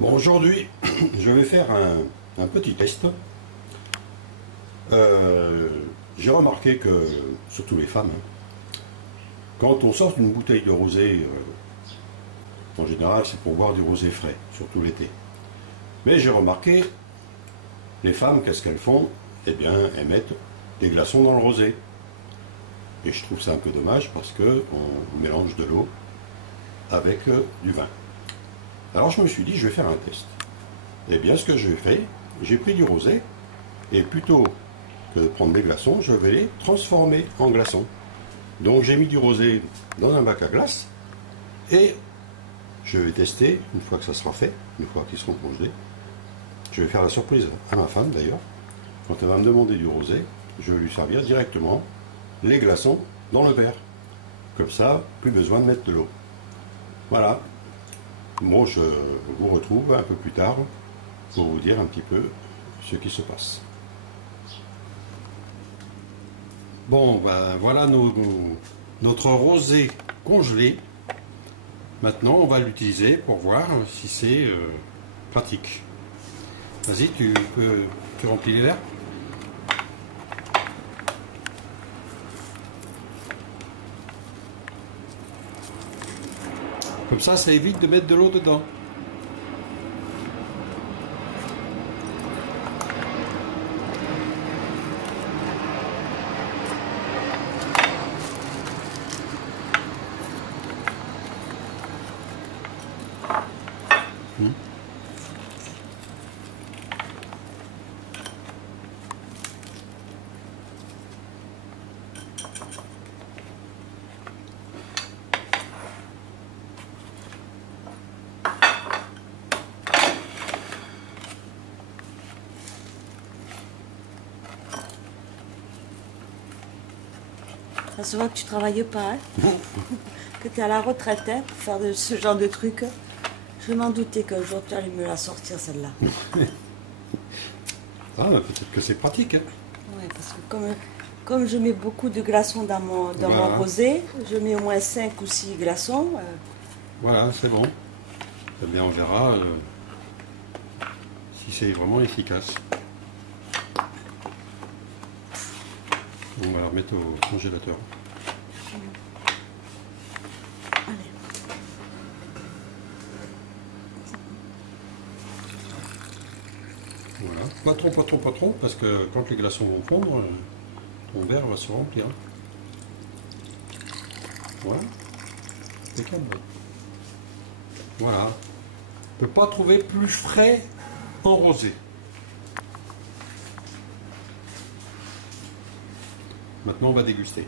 Bon, aujourd'hui, je vais faire un petit test. J'ai remarqué que, surtout les femmes, quand on sort une bouteille de rosé, en général, c'est pour boire du rosé frais, surtout l'été. Mais j'ai remarqué, les femmes, qu'est-ce qu'elles font? Eh bien, elles mettent des glaçons dans le rosé. Et je trouve ça un peu dommage parce qu'on mélange de l'eau avec du vin. Alors je me suis dit, je vais faire un test. Eh bien, ce que j'ai fait, j'ai pris du rosé, et plutôt que de prendre des glaçons, je vais les transformer en glaçons. Donc j'ai mis du rosé dans un bac à glace, et je vais tester, une fois que ça sera fait, une fois qu'ils seront congelés. Je vais faire la surprise à ma femme d'ailleurs. Quand elle va me demander du rosé, je vais lui servir directement les glaçons dans le verre. Comme ça, plus besoin de mettre de l'eau. Voilà. Moi, je vous retrouve un peu plus tard pour vous dire un petit peu ce qui se passe. Bon, ben voilà notre rosé congelé. Maintenant, on va l'utiliser pour voir si c'est pratique. Vas-y, tu remplis les verres. Comme ça évite de mettre de l'eau dedans. Ça se voit que tu travailles pas, hein. Que tu es à la retraite, hein, pour faire ce genre de trucs. Je m'en doutais qu'un jour tu allais me la sortir celle-là. Ah, peut-être que c'est pratique. Hein. Ouais, parce que comme je mets beaucoup de glaçons dans mon rosé, je mets au moins 5 ou 6 glaçons. Voilà, c'est bon. Eh bien, on verra si c'est vraiment efficace. On va la remettre au congélateur. Allez. Voilà. Pas trop, pas trop, pas trop, parce que quand les glaçons vont fondre, ton verre va se remplir. Voilà. Impeccable. Voilà. On ne peut pas trouver plus frais en rosé. Maintenant, on va déguster.